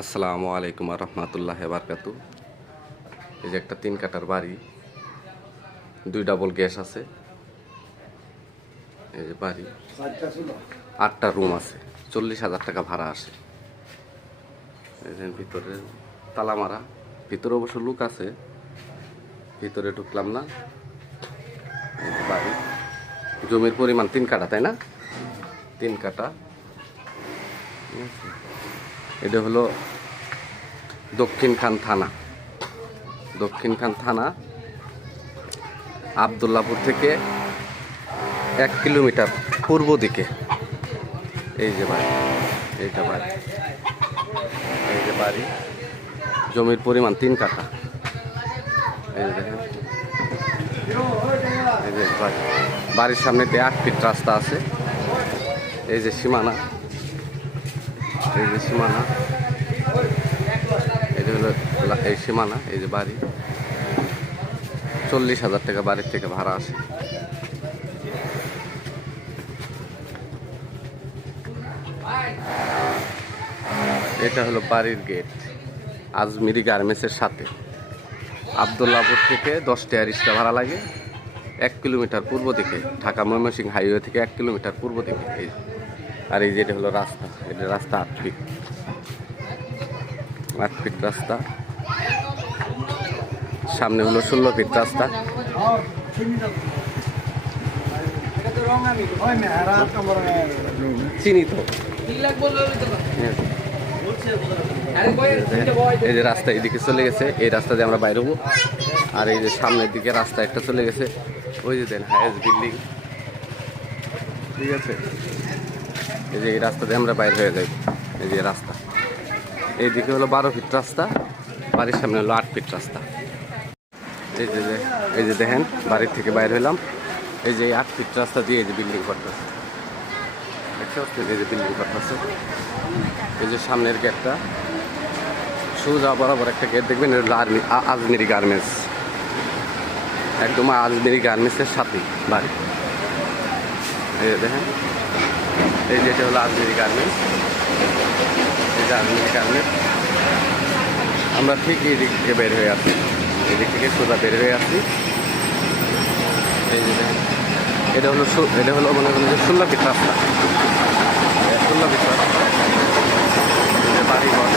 আসসালামু আলাইকুম রহমতুল্লাহ বারকাতু। এই যে একটা 3 কাঠার বাড়ি, 2 ডাবল গ্যাস আছে। এই যে বাড়ি, 8টা রুম আছে, 40,000 টাকা ভাড়া আসে। এই যে ভিতরে তালা মারা, ভিতরে অবশ্য লোক আছে, ভিতরে ঢুকলাম না। এই যে বাড়ি, জমির পরিমাণ 3 কাঠা, তাই না? 3 কাঠা। এটা হলো দক্ষিণখান থানা, দক্ষিণখান থানা, আবদুল্লাপুর থেকে 1 কিলোমিটার পূর্ব দিকে। এই যে বাড়ি, এইটা বাড়ি, এই যে বাড়ি, জমির পরিমাণ 3 কাঠা। এই যে দেখেন, এই যে বাড়ি, বাড়ির সামনে দিয়ে 8 ফিট রাস্তা আছে। এই যে সীমানা, এই যে সীমানা, এই যে হলো এই সীমানা। এই যে বাড়ি, 40,000 টাকা বাড়ির থেকে ভাড়া আসে। এটা হলো বাড়ির গেট, আজমিরি গার্মেন্টসের সাথে। আবদুল্লাপুর থেকে 10 টাকা রিক্সা ভাড়া লাগে। 1 কিলোমিটার পূর্ব দিকে, ঢাকা ময়মনসিংহ হাইওয়ে থেকে 1 কিলোমিটার পূর্ব দিকে। এই আর এই যে এটা হলো রাস্তা, এটা রাস্তা 8 ফিট, 8 ফিট রাস্তা। সামনে হলো 16 ফিট রাস্তা। চিনি তো। এই যে রাস্তা এদিকে চলে গেছে, এই রাস্তা দিয়ে আমরা বাইরে হবো। আর এই যে সামনের দিকে রাস্তা একটা চলে গেছে, ওই যে দেন হাইয়েস্ট বিল্ডিং, ঠিক আছে। এই যে এই রাস্তা দিয়ে আমরা বাইরে হয়ে যাই। এই যে রাস্তা, এইদিকে হলো 12 ফিট রাস্তা, বাড়ির সামনে হলো 8 ফিট রাস্তা। এই যে দেখেন, বাড়ির থেকে বাইরে হইলাম। এই যে 8 ফিট রাস্তা দিয়ে এই যে বিল্ডিং করতেছে, এই যে বিল্ডিং করতেছে। এই যে সামনের গেটটা, সোজা বরাবর একটা গেট দেখবেন, আজমিরি গার্মেন্টস, একদম আজমিরি গার্মেন্টসের সাথেই বাড়ি। এই যে দেখেন, এই যে এটা হলো আজমিরি গার্মেন্টস, এই যে আজমিরি গার্মেন্টস। আমরা ঠিক এই দিক থেকে বের হয়ে আসি, এই দিক থেকে সোজা বের হয়ে আসি। এই যে দেখেন, এটা হলো মনে করেন যে 16 ফিট রাস্তা, 16 ফিট রাস্তা। বাড়িঘর,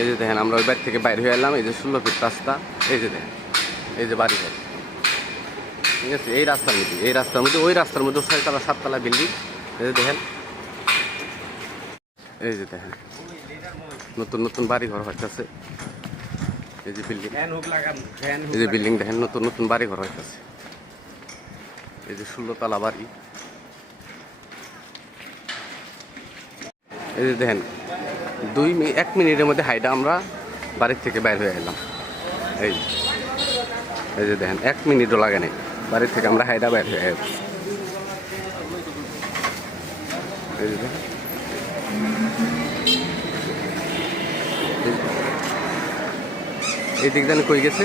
এই যে দেখেন, আমরা ওই বাড়ি থেকে বাইরে হয়ে এলাম। এই যে 16 ফিট রাস্তা, এই যে দেখেন, এই যে বাড়িঘর, ঠিক আছে। এই রাস্তার মধ্যে, এই রাস্তার মধ্যে, ওই রাস্তার মধ্যে 6তলা 7তলা বিল্ডিং। এই যে দেখেন, এই যে দেখেন, নতুন নতুন বাড়িঘর হইতেছে। এই যে বিল্ডিং, এই যে বিল্ডিং দেখেন, নতুন নতুন বাড়িঘর হইতেছে। এই যে 16তলা বাড়ি। এই যে দেখেন, 1 মিনিটের মধ্যে হাইটা আমরা বাড়ির থেকে বাইর হয়ে এলাম। এই যে দেখেন, 1 মিনিটও লাগে নাই, বাড়ির থেকে আমরা হাইটা বাইর হয়ে এলাম। এই যে দেখেন, এই দিক জানি কই গেছে,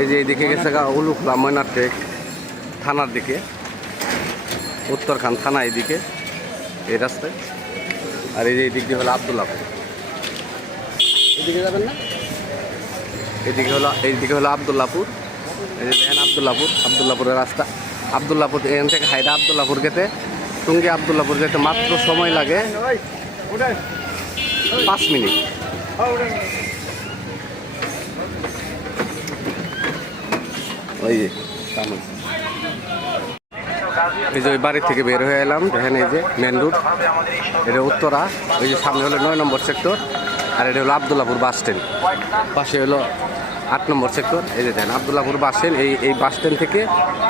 এই যে এইদিকে গেছে উলুখোলা ময়নারটেক থানার দিকে, উত্তরখান থানা এইদিকে, এই রাস্তায়। আর এই যে এই দিক দিয়ে হলো আবদুল্লাপুর, এদিকে যাবেন না, এইদিকে হলো আবদুল্লাপুর। এই যে দেখেন আবদুল্লাপুরের রাস্তা। আবদুল্লাপুর এখান থেকে হাইডা আবদুল্লাপুর যেতে, টুঙ্গি আবদুল্লাপুর যেতে মাত্র সময় লাগে 5 মিনিট। ওই যে এই যে ওই বাড়ির থেকে বের হয়ে এলাম, দেখেন এই যে মেন রোড, এটা উত্তরা। ওই যে সামনে হলো 9 নম্বর সেক্টর, আর এটা হলো আবদুল্লাপুর বাস স্ট্যান্ড, পাশে হলো 8 নম্বর সেক্টর। এই যে দেখেন আবদুল্লাপুর বাস স্ট্যান্ড, এই বাস স্ট্যান্ড থেকে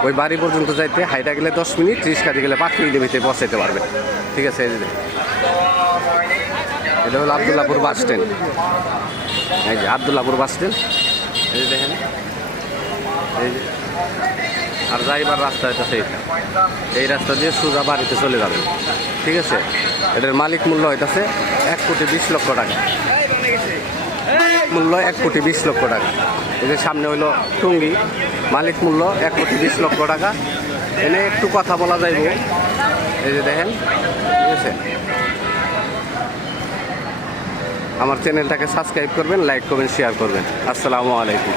ওই বাড়ি পর্যন্ত যাইতে হাইটা গেলে 10 মিনিট, রিক্সা গেলে 5 মিনিটের ভিতরে পৌঁছাইতে পারবে, ঠিক আছে। এই যে এটা হলো আবদুল্লাপুর বাস স্ট্যান্ড, এই যে আবদুল্লাপুর বাস স্ট্যান্ড। এই যে দেখেন, এই যে আর যাইবার রাস্তা হইতেছে এইটা, এই রাস্তা দিয়ে সোজা বাড়িতে চলে যাবে, ঠিক আছে। এটার মালিক মূল্য হইতেছে 1,20,00,000 টাকা, মূল্য 1,20,00,000 টাকা। এই যে সামনে হইলো টুঙ্গি, মালিক মূল্য 1,20,00,000 টাকা। এনে একটু কথা বলা যাইব, এই যে দেখেন, ঠিক আছে। আমার চ্যানেলটাকে সাবস্ক্রাইব করবেন, লাইক করবেন, শেয়ার করবেন। আসসালামু আলাইকুম।